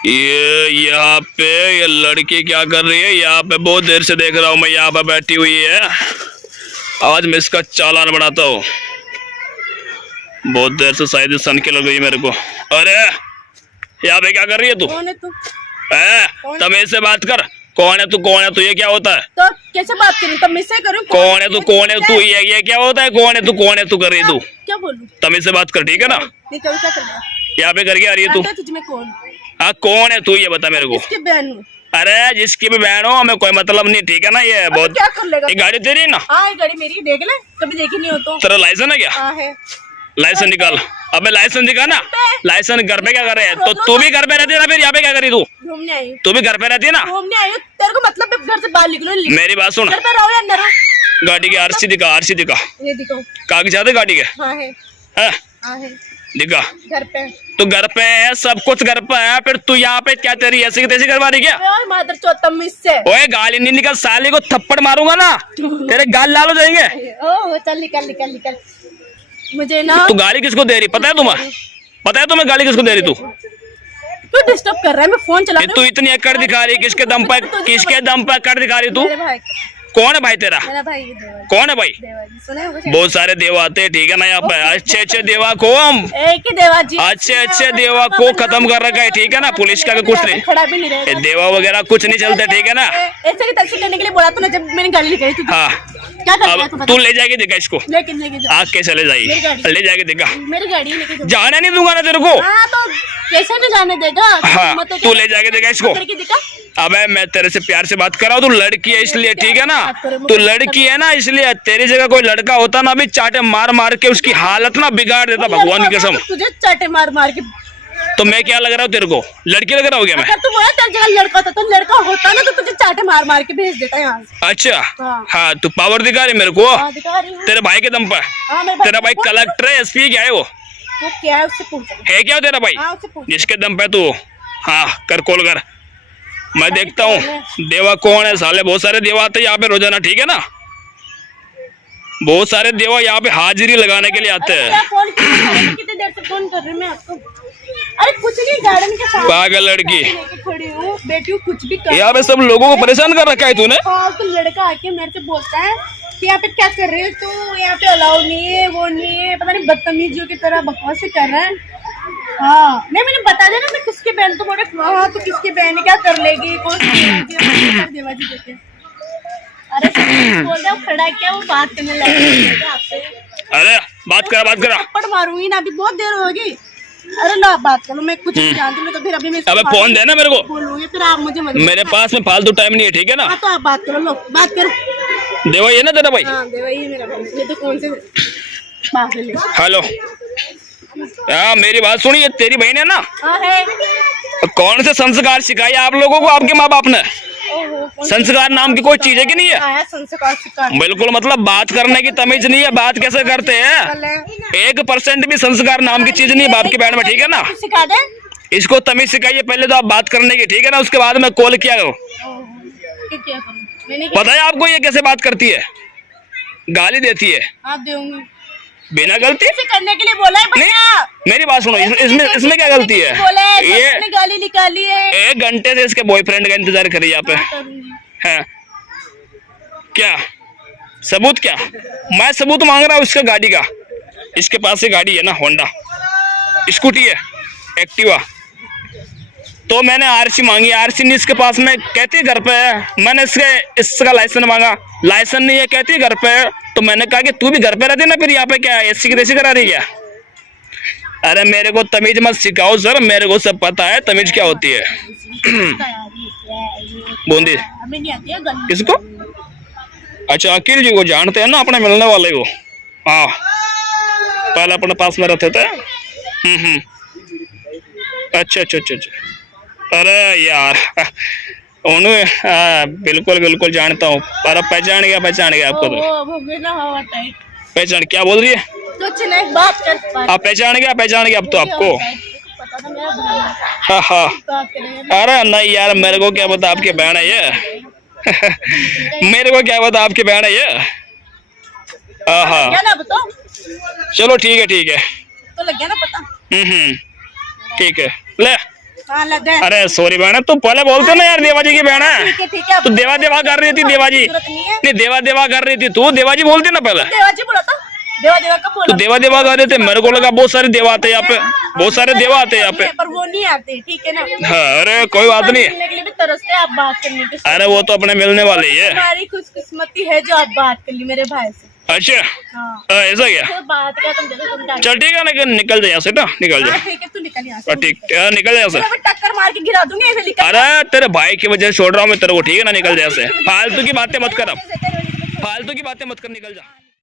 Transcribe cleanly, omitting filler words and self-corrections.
ये यहाँ पे ये लड़की क्या कर रही है? यहाँ पे बहुत देर से देख रहा हूँ मैं, यहाँ पे बैठी हुई है। आज मैं इसका चालान बनाता हूँ। बहुत देर से शायद सन की लग गई मेरे को। अरे यहाँ पे क्या कर रही है तू? कौन है तू? तमीज से बात कर। कौन है तू? कौन है तू? ये क्या होता है? तो कैसे बात करूं? तमीज से करूं? कौन है तू? कौन है तू? ये क्या होता है? कौन है तू? कौन है तू? कर रही है तू? क्या बोलूं? तमीज से बात कर, ठीक है ना? नहीं करूं, क्या कर रहा? यहाँ पे करके आ रही है तू? तुझ में कौन? हाँ कौन है तू? ये बता मेरे को। किसकी बहन हूं? अरे जिसकी भी बहन हो हमें कोई मतलब नहीं, ठीक है ना? ये बहुत क्या कर लेगा? ये गाड़ी तेरी है ना? हाँ ये गाड़ी मेरी, देख ले, कभी देखी नहीं हो तो। तेरा लाइसेंस है क्या? हाँ है। लाइसेंस निकाल। अबे लाइसेंस दिखा ना। लाइसेंस घर पे क्या कर रहे हैं? तो तू भी घर पे रहती है ना, फिर यहाँ पे क्या करी तू? घूमने आई हूँ। तू भी घर पे रहती है ना? घूमने आई हूँ। तेरे को मतलब मैं घर से बाहर निकलूं? मेरी बात सुन। घर पे रहो या अंदर रहो? गाड़ी की आरसी दिखा, आरसी दिखा। ये दिखाओ। कागजात है गाड़ी के? हाँ है। हाँ हाँ है। दिखा। घर पे। तू घर पे है, सब कुछ घर पे है, फिर तू यहाँ पे क्या तेरी ऐसी की तैसी करवा रही क्या? मादर चौथ तमीज से। ओए गाली नहीं निकल, साली को थप्पड़ मारूंगा ना तेरे गाल लाल हो जाएंगे। ओ चल निकल निकल निकल। मुझे ना तू गाली किसको दे रही पता है तुम्हें? पता है तुम्हें गाली किसको दे रही तू? तू डिस्टर्ब कर रहा है, मैं फोन चला रहा तू इतनी अकड़ दिखा रही, किसके दम पर, किसके दम पर अकड़ दिखा रही तू? मेरे भाई का। कौन है भाई तेरा? मेरा भाई देवा। कौन है भाई? देवाजी सुने हो? बहुत सारे देवा आते हैं, ठीक है ना? यहाँ पे अच्छे अच्छे देवा को हम एक ही देवाजी। अच्छे अच्छे देवा को खत्म कर रखा है, ठीक है ना? पुलिस का कुछ नहीं, खड़ा भी नहीं रहेगा। देवा वगैरह कुछ नहीं चलते, ठीक है ना? ऐसे ही टैक्सी करने के लिए बोला तूने जब मैंने गाड़ी निकाली थी। हाँ क्या कर रहा है अब तू ले जाएगी दिखा इसको, लेकिन लेके जाओ। आग के चले जाइए, ले जाएगी दिखा। मेरी गाड़ी लेके जाओ। जाने नहीं दूंगा ना तेरे को। हाँ तो कैसे नहीं जाने देगा? हाँ तू ले जाके दिखा इसको। दिखा। अबे मैं तेरे से प्यार से बात कर रहा हूँ, तू लड़की है इसलिए, ठीक है ना? तू लड़की है ना इसलिए। तेरी जगह कोई लड़का होता ना, अभी चाटे मार मार के उसकी हालत ना बिगाड़ देता, भगवान की कसम। तुझे चाटे मार मार के। तो मैं क्या लग रहा हूँ तेरे को? लड़की लग रहा हूँ क्या मैं? अगर तू बोला तेरी जगह लड़का होता तो लड़का होता ना, तो तुझे चाटे मार मार के भेज देता यहाँ से। अच्छा हाँ। हाँ तू पावर दिखा रही मेरे को? हाँ, दिखा रही हूँ। तेरे भाई के दम पर? हाँ, मेरे तेरा भाई कलेक्टर है, एसपी क्या है वो क्या है उससे पूछ। है क्या तेरा भाई? हाँ, उससे पूछ। जिसके दम पे तू, हाँ कर कॉल कर, मैं देखता हूँ देवा कौन है। साले बहुत सारे देवा आते हैं यहाँ पे रोजाना, ठीक है ना? बहुत सारे देवा यहाँ पे हाजिरी लगाने के लिए आते हैं। कितनी देर से फोन कर रही मैं आपको? अरे कुछ नहीं, गार्डन के साथ पागल लड़की खड़ी हूँ, बेटी हूँ, कुछ भी कर। यहाँ पे सब लोगों को परेशान कर रखा है तूने। हाँ तो लड़का आके मेरे से बोलता है कि यहाँ पे क्या कर रहे हो तू, यहाँ पे अलाउ नहीं है, वो नहीं है, पता नहीं बदतमीजियों की तरह बकवास कर रहा है। हाँ नहीं मैंने बता दिया ना मैं किसकी बहन, तो बोले हाँ तो किसकी बहन है, क्या कर लेगी, कौन सी देवाजी देते। अरे बोल रहा हूँ खड़ा क्या, वो बात करने लगे आपसे। अरे बात करा थप्पड़ मारूंगी ना, अभी बहुत देर होगी। अरे लो आप बात करो, मैं कुछ नहीं जानती, मैं तो फिर अभी मैं अबे फोन देना मेरे को, बोलूंगी फिर आप मुझे मत। मेरे पास में फालतू टाइम नहीं है, ठीक है ना? हाँ तो आप बात करो, लो बात करो। देवा ये ना तेरा भाई? हाँ देवा ये मेरा भाई, ये तो कौन से पागल है। हेलो हाँ मेरी बात सुनिए, तेरी बहन है ना? हाँ है। कौन से संस्कार सिखाए आप लोगों को आपके माँ बाप ने? संस्कार नाम की कोई चीज है कि नहीं है? संस्कार सिखाने। बिल्कुल, मतलब बात करने की तमीज नहीं है, बात कैसे करते हैं? 1% भी संस्कार नाम की चीज नहीं है बाप की बैंड में, ठीक है ना? सिखा दे इसको तमीज सिखाइए पहले तो आप बात करने की, ठीक है ना? उसके बाद में कॉल किया करो। क्या करूं? पता है आपको ये कैसे बात करती है? गाली देती है। आप दूंगी बिना गलती से करने के लिए बोला है भैया। मेरी बात सुनो, इसमें क्या गलती है? बोला है ये गाली निकाली है। 1 घंटे से इसके बॉयफ्रेंड का इंतजार करिए यहाँ पे। है क्या सबूत? क्या मैं सबूत मांग रहा हूँ इसका गाड़ी का? इसके पास से गाड़ी है ना, होंडा स्कूटी है, एक्टिवा। तो मैंने आरसी मांगी, आरसी नहीं इसके पास में, कहती है घर पे है। मैंने इसका लाइसेंस मांगा, लाइसेंस नहीं है, कहती है घर पे है। तो मैंने कहा कि तू भी घर पे रहती ना, फिर यहाँ पे क्या एसी की देसी करा रही क्या? अरे मेरे को तमीज मत सिखाओ सर, मेरे को सब पता है तमीज क्या होती है। बूंदी किसको? अच्छा अकील जी को जानते हैं ना, अपने मिलने वाले को? हाँ पहले अपने पास में रहते थे। अच्छा अच्छा अच्छा अच्छा। अरे यार उन्हें बिल्कुल बिल्कुल जानता हूँ, पर पहचान गया आपको तो। पहचान क्या बोल रही है? कुछ नहीं, बात कर। आप पहचान गया अब तो आपको। हाँ हाँ अरे नहीं यार, मेरे को क्या पता आपकी बहन है ये। मेरे को क्या पता आपकी बहन है ये। हाँ चलो ठीक है तो लग गया ना पता। ठीक है ले हाँ लगा है। अरे सॉरी बहन, तू पहले बोलते ना यार देवा जी की बहन है। ठीक है तू देवा देवा कर रही थी, देवा जी जरूरत नहीं है। नहीं, देवा देवा कर रही थी तू, देवा जी बोलती ना पहले। देवाजी बोला था, देवा का तो बोला देवा देवा कर रहे थे, मेरे को लगा बहुत सारे देवा आते यहाँ पे, बहुत सारे देवा आते यहाँ पे। पर वो नहीं आते, ठीक है ना। हाँ, अरे कोई बात नहीं, मिलने के लिए भी तरसते हैं आप बात करने के। अरे वो तो अपने मिलने वाले ही है। हमारी खुशकिस्मती है जो आप बात कर ली मेरे भाई से। अच्छा हाँ ऐसा क्या, तो बात का तुम देखो तुम चल ठीक है, निकल जा यहाँ से ना, निकल जा। हाँ ठीक है, तू निकल यहाँ से। ठीक निकल जा यहाँ से। मैं टक्कर मार के गिरा दूंगी ऐसे निकल। अरे तेरे भाई की वजह से छोड़ रहा हूँ मैं तेरे को, ठीक है ना, निकल जा यहाँ से। फालतू की बातें मत कर, अब फालतू की बातें मत कर, निकल जा।